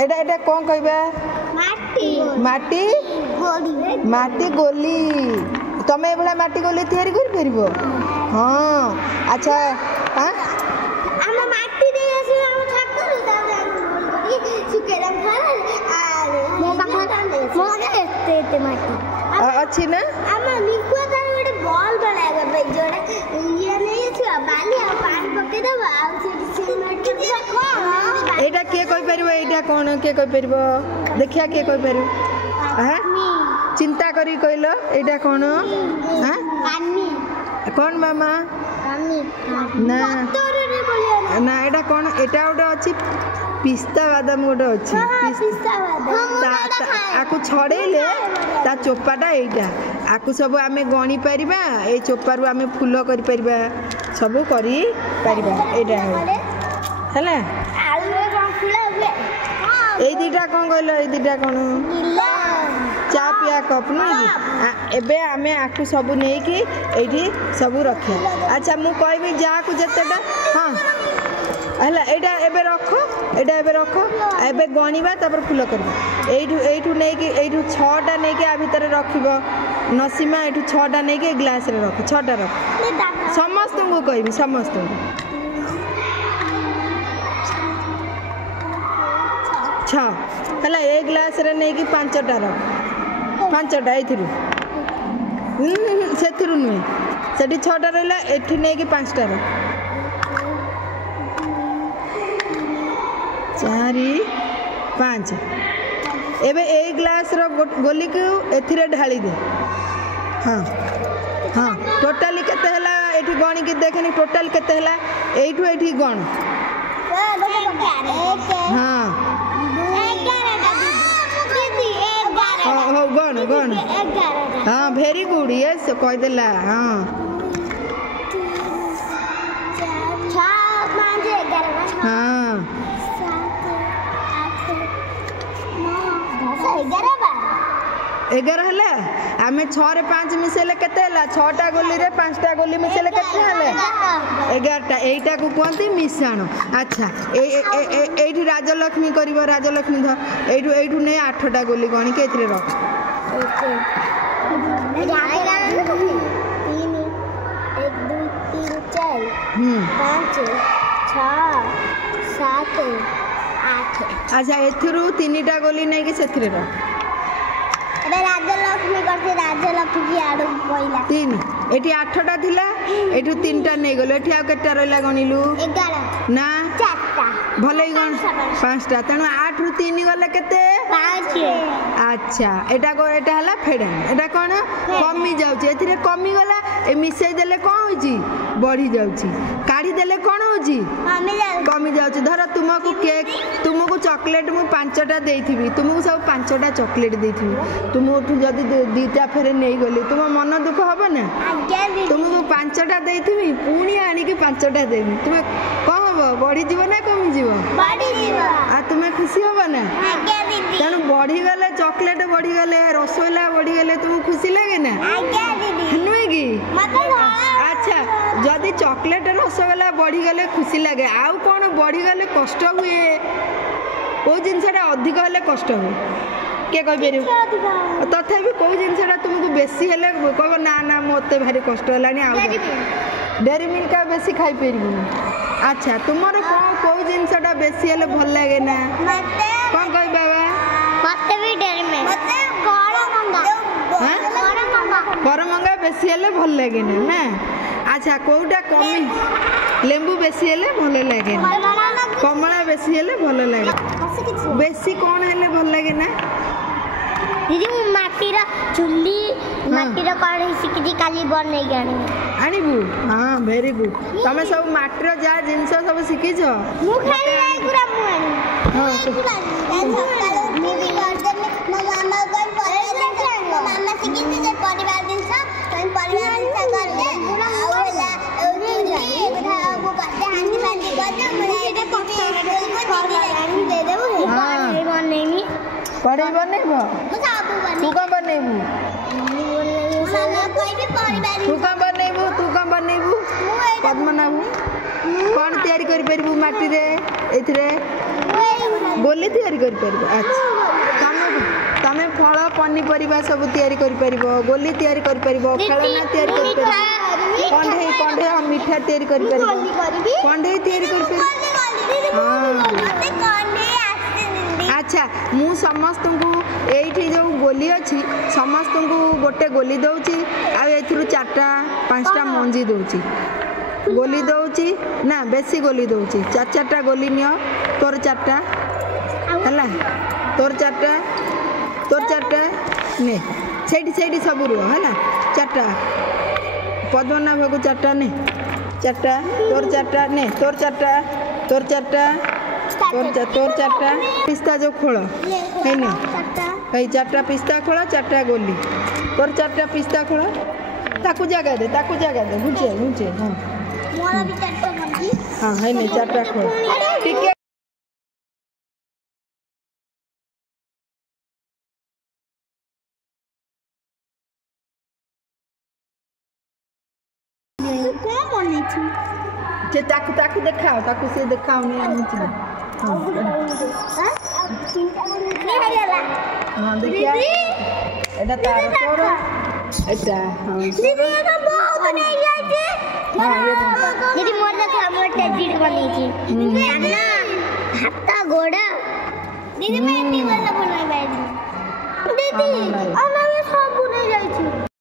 एटा एटा कौन कहबा माटी माटी गोली तमे एबला माटी गोली तैयारी कर परबो हां अच्छा हां हम माटी दे आसी हम ठाकुर ताबे सुकेरा खाल मो पाखा एते माटी अच्छी ना हम निकुआ तार गोटे बॉल बनाएगा भाई जोड़ा ये नहीं छै बाली आ पानी पके दबा आ से माटी दे खो एटा के कहि परबो एटा कोन के कहि परबो देखिया के कहि परबो हां चिंता करी कहलो एटा कोन हां पानी कौन मामा ना ना एटा कौन एटा गोटे अच्छी पिस्ता बादाम गोटे अच्छी आकु छड़ेले ता चोपाटा एटा आकु सब आमे गणी परिबा ए चोपारु आमे फूल करि परिबा सब करि परिबा एटा हैला आलू रंगफुला हुए ए दीटा कोन कहलो ए दीटा कोन चा पिया कप नहीं एबे आमे आकु सब नहीं कि एठी सब रखे अच्छा मु कहबी जा को जतेटा हां हला एटा एबे रखो एबे गणीबा तपर फूल करबा एठू नहीं कि एठू 6टा नहीं कि आ भीतर रखिबो नसीमा एठू 6टा नहीं कि ग्लास रे रख 6टा रख समस्त को कहबी समस्त छ हला एक ग्लास रे नहीं कि 5टा रख 5टा एथिरु सेथिरु नुई सेठी 6टा रहला एठी नहीं कि 5टा रे 4 5 एबे एक ग्लास रो गोली को एथिरे ढाली दे हां हां टोटली केते हला एठी गणी के देखनी टोटल केते हला एठू एठी गण हां गण हाँ वेरी गुड यस कह देला हाँ हाँ 11 हला आमे 6 रे 5 मिसेले केते हला 6टा गोली रे 5टा गोली मिसेले केते हला 11टा एटा को कोंती मिश्रण अच्छा एठी राजलक्ष्मी करबो राजलक्ष्मी ध एठू नै 8टा गोली गणी के एथरे रख 3 1 2 3 4 5 6 7 8 अच्छा एथरू 3टा गोली नै कि सेथरे रख राजलक्ष्मी करते राजलक्ष्मी की आडू पहिला 3 एठी 8टा थिला एठू 3टा नै गलो एठी आ केटा रहला गणिलु 11 ना 4टा भले गण 5टा तनो 8 रु 3 गले केते 5 अच्छा एटा को एटा हला फेडन एटा कोन कमी जाउची एथिरे कमी गला ए मिसई देले कोन होची बढ़ी जाउची काढी देले कोन होची कमी जाउची धर तुमको केक तुमको चॉकलेट मु 5टा देइथिबी तुमको सब 5टा चॉकलेट देइथिबी तुम उठु जदी 2टा फेरे नै गले तुम मन दुख होबो ना तुमको 5टा देइथिबी पुणी आनी कि 5टा देबी तुम कहबो बढ़ी जीव ना कमी जीव बढ़ी जीव आ तुम खुशी होबो ना तनु बढ़ी गले चॉकलेट बढ़ी गले रसगोल्ला बढ़ी गले तुम खुशी लगे ना नुई की अच्छा जदि चॉकलेट रसगोल्ला बढ़ी गले खुशी लगे आउ कौन बढ़ी गले कष्ट हुए को जिनसटा अधिक हेले कष्ट हुए के कह पार तथापि कौ जिनसटा तुमको बेसी हेले कह ना ना मत भारी कष्ट है डेरी मिल्क बेसी खाई पार अच्छा तुम कौ जिनसटा बेसी हेले भल लगे ना कौन कह बाबा करमंगा बेसी हेले भल लगे ना अच्छा कोटा कमी लेंबू बेसी हेले भल लगे कमला बेसी हेले भल लगे बेसी कौन हेले भल लगे ना दीदी माटीर चुल्ली माटीर कढ़ई शिखी काली बनै आनिबू हाँ वेरी गुड तमे सब माटीर जा जिनस सब शिखी छ मु खाली आई गुरा मु आनी हां मु भी कर दे मो मामा कोन परिवार मामा शिखी से परिवार दिन सा कोन परिवार दिन सा कर दे आउला औरी बुढ़ा को करते हांडी हांडी कर दे मुझे एटा पक्का को दीदी दे देबो हां बनेमी कढ़ई बनेबो तू कौन बनेबू तू कौन बनेबू कौन तैयारी कर तैयारी करिबु माटी रे एथिरे गोली तैयारी करि परबो अच्छा तमे फल पनीपरिबा सब तैयारी करि परबो गोली तैयारी करि परबो खेलना तैयारी करि परबो कंढे मिठा तैयारी करि परबो कंढे तैयारी करि परबो अच्छा मु समस्त को एठी जो गोली अछि समस्त को गोटे गोली दउची आ एथिरु 4टा 5टा मंजी दउची गोली दउची ना बेसी गोली दउची 4टा गोली नियो तोर 4टा हला तोर 4टा ने सेठी सब रुह हला 4टा पद्मनाभ को 4टा ने 4टा तोर 4टा ने तोर 4टा तोर 4टा तोर 4टा पिस्ता जो खोल है ना 4टा पिस्ता खोल 4टा गोली तोर 4टा पिस्ता खोल ताकू जगह दे घुंचे हां मोरा भी 4टा मंजी हां है ने 4टा खोल ठीक है कौन बनी थी जे ताकू देखाओ ताकू से देखाओ नहीं आनी हां हां देखिए एटा तार तोर एटा हां दीदी ये तो बहुत नहीं जाई थी हां ये दीदी मोर देखा मोर टेडी बनी थी ना हाथ गोड़ा दीदी मैं नहीं वाला बना बैठी दीदी अना में सब बुने जाई थी